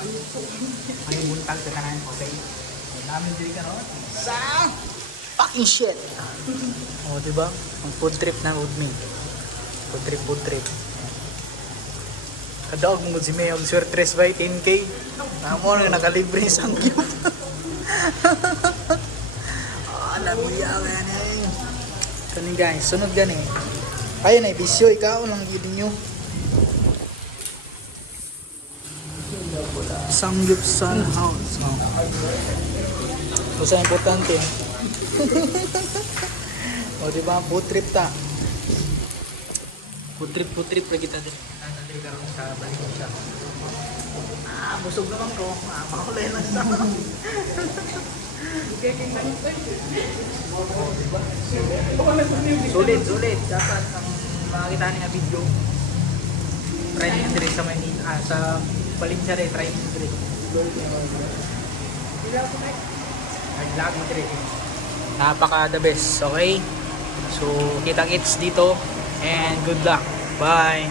May buntag sa kanan, okay? Namin diri ka no? Sa fucking shit. Oh, di ba? Ang food trip ng Udmi. Food trip. Kadaog mo si May og swertres by 10k. Amo nga nakalibre sang cute. Labuya man eh. Kani guys, sunod gani. Kaya na bisyo ikaw lang gyud ninyo. Samgyupsal House. So, sa importante. O, di ba? Food trip ta. Food trip na kita din. Nandali ka rin sa balik siya. Busog naman ko. Makulay lang sa. Sulit. Dapat ang makakita niya video. Try niya din sa Manila. Sa Valencia rin. Try niya din. Nag-vlog mo din. Napaka the best. Okay? So, kita-kits dito. And good luck. Bye!